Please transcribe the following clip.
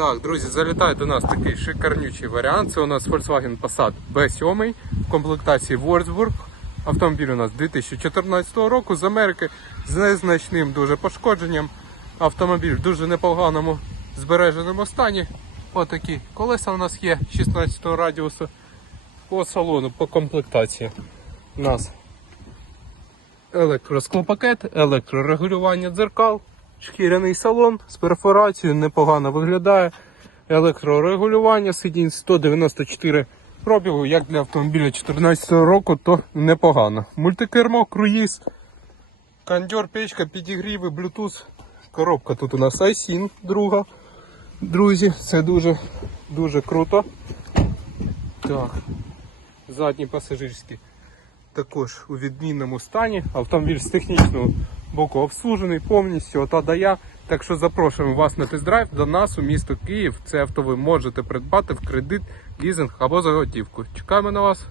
Так, друзі, залітає до нас такий шикарнючий варіант. Це у нас Volkswagen Passat B7 в комплектації Wolfsburg. Автомобіль у нас 2014 року з Америки з незначним дуже пошкодженням. Автомобіль в дуже непоганому збереженому стані. Отакі колеса у нас є 16 радіусу. По салону, по комплектації. У нас електросклопакет, електрорегулювання дзеркал, шкіряний салон з перфорацією, непогано виглядає. Електрорегулювання сидінь 194 пробігу, як для автомобіля 2014 року, то непогано. Мультикермо, круїз, кондьор, печка, підігріви, Bluetooth. Коробка тут у нас iSIN, друга. Друзі, це дуже дуже круто. Так, задній пасажирський також у відмінному стані. Автомобіль з технічного боку обслужений повністю ота я. Так що запрошуємо вас на тест-драйв до нас у місто Київ. Це авто ви можете придбати в кредит, лізинг або за готівку. Чекаємо на вас.